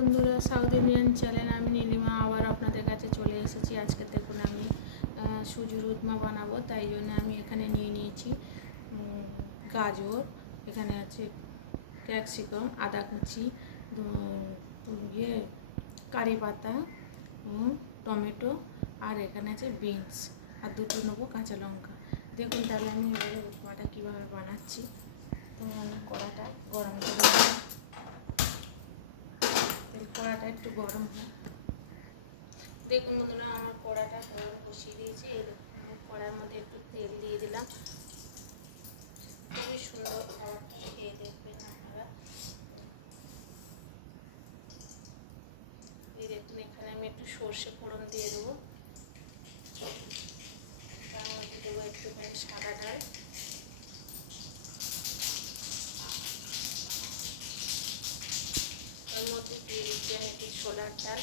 বন্ধুরা, south Indian channel আমি নীলিমা আবার আপনাদের কাছে চলে এসেছি। আজকে দেখুন আমি সুজির উপমা বানাবো, তাই জন্য আমি এখানে নিয়ে নিয়েছি গাজর, এখানে আছে ক্যাপসিকাম, আদা কুচি, কারি পাতা, টমেটো, আর এখানে আছে বিনস, আর দুটো নেবো কাঁচা লঙ্কা। দেখুন তাহলে আমি উপমাটা কীভাবে বানাচ্ছি। তো আমি কড়াটা গরম করে কড়াটা একটু গরম হয়। দেখুন বন্ধুরা, আমার কড়াটা গরম বসিয়ে দিয়েছি। আমার কড়ার মধ্যে একটু তেল দিয়ে দিলাম। খুবই সুন্দর খাবারটা খেয়ে দেখবেন আপনারা। দেখুন এখানে আমি একটু সর্ষে ফোড়ন দিয়ে দেবো। তার মধ্যে দেবো একটুখানি সাদা ডাল, তার মধ্যে দিয়ে দিচ্ছি আমি একটু ছোলার ডাল,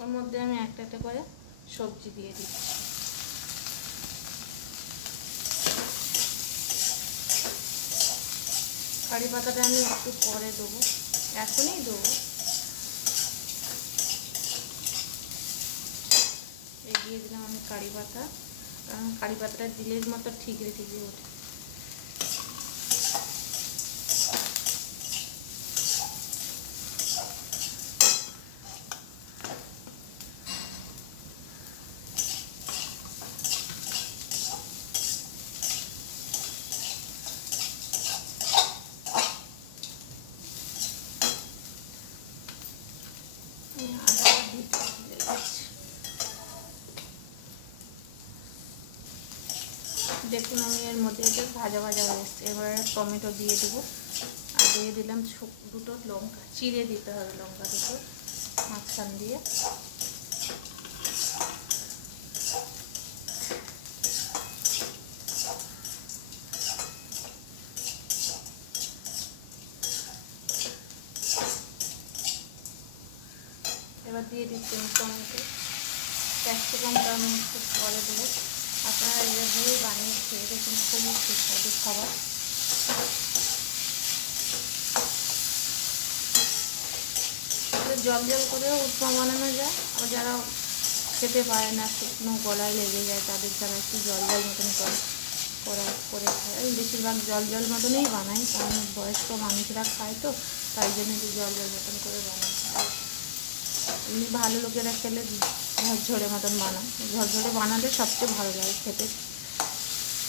ওর মধ্যে আমি একটা একটা করে সবজি দিয়ে দিচ্ছি। কারি পাতাটা আমি একটু পরে দেবো, এখনই দেবো। দিয়ে দিলাম আমি কারি পাতা, কারি পাতাটা দিলে মতো ঠিকরে ঠিকরে ওঠে। দেখুন আমি এর মধ্যে এটা ভাজা ভাজা হয়ে এসছে। এবার টমেটো দিয়ে দেবো, আর দিয়ে দিলাম দুটো লঙ্কা, চিড়ে দিতে হবে লঙ্কা দুটো মাঝখান দিয়ে। এবার দিয়ে দিচ্ছি আমি টমেটো, ক্যাপসিকামটা আমি একটু পরে দেবো। আপনারা এইভাবেই বানিয়ে খেয়ে দেখুন, খুবই সুস্বাদু খাবার। জল জল করেও উপমা বানানো যায়, আবার যারা খেতে পারে না, শুকনো গলায় লেগে যায়, তাদের যারা একটু জল জল মতন করে খায়। আমি বেশিরভাগ জল জল মতনই বানাই, কারণ বয়স্ক মানুষরা খায় তো, তাই জন্য একটু জল জল মতন করে বানাই। এমনি ভালো লোকেরা খেলে ঝরঝরে মতন বানায়, ঝরঝরে বানালে সবচেয়ে ভালো লাগে খেতে,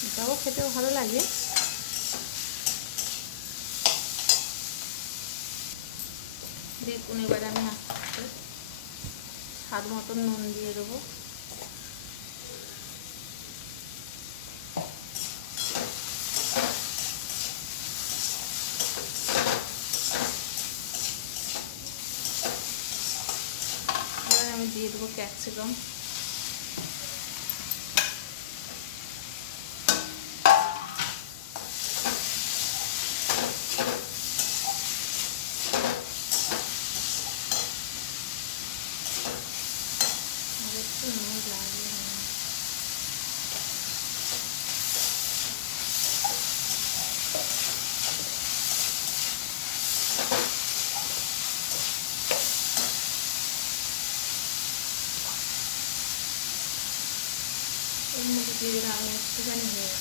এটাও খেতেও ভালো লাগে। দেখুন এবার আমি স্বাদ মতন নুন দিয়ে দেবো। এবার আমি দিয়ে দেবো ক্যাপসিকাম, এর মধ্যে দিয়ে দিলাম আমি একটুখানি হয়ে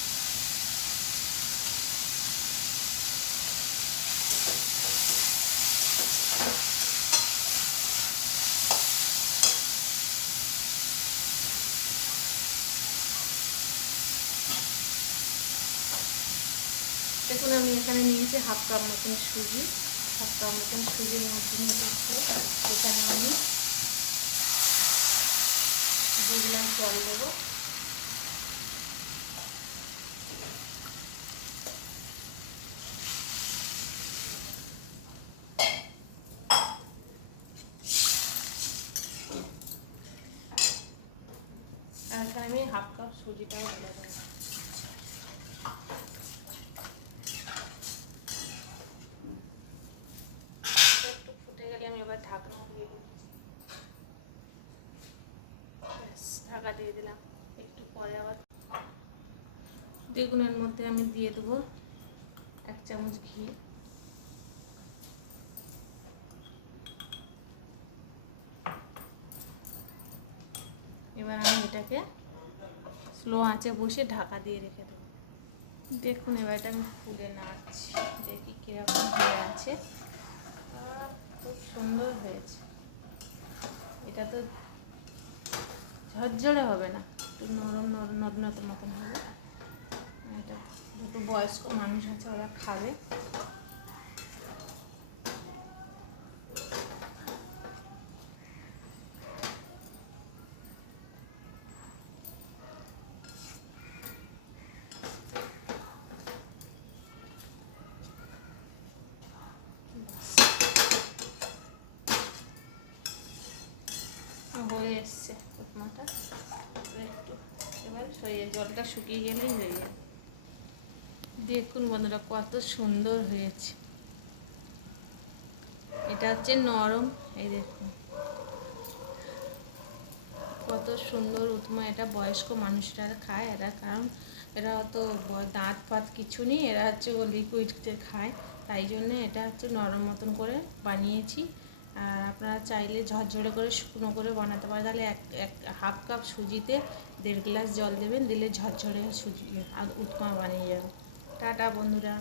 দেখুন আমি এখানে নিয়েছি হাফ কাপ মতন সুজি, হাফ কাপ মতন সুজির মতন এখানে আমি 2 গ্লাস জল দেবো। আর এখানে আমি হাফ কাপ সুজিটাও ঢেলে দেবো। একটু ফুটে গেলে আমি এবার ঢাকনা দিয়ে দিচ্ছি। ঢাকা দিয়ে দিলাম, একটু পরে আবার দেখুন এর মধ্যে আমি দিয়ে দেবো 1 চামচ ঘি। এবার আমি এটাকে স্লো আঁচে বসে ঢাকা দিয়ে রেখে দেবো। দেখুন এবার এটা আমি খুলে নাড়ছি, দেখি কীরকম হয়ে আছে। খুব সুন্দর হয়েছে। এটা তো ঝরঝরে হবে না, একটু নরম নরম নরম মতন হবে। এটা দুটো বয়স্ক মানুষ আছে, ওরা খাবে। হয়ে এসছে উপমাটা একটু, এবার জলটা শুকিয়ে গেলেই হয়ে যাবে। দেখুন বন্ধুরা কত সুন্দর হয়েছে। এটা হচ্ছে নরম, এই দেখুন কত সুন্দর উপমা। এটা বয়স্ক মানুষরা খায় এরা, কারণ এরা অত দাঁত ফাত কিছু নেই, এরা হচ্ছে ও লিকুইডতে খায়, তাই জন্য এটা হচ্ছে নরম মতন করে বানিয়েছি। আর আপনারা চাইলে ঝরঝরে করে শুকনো করে বানাতে পারেন। তাহলে এক হাফ কাপ সুজিতে 1.5 গ্লাস জল দেবেন, দিলে ঝরঝরে সুজি আর উপমা বানিয়ে যাবে। টাটা বন্ধুরা।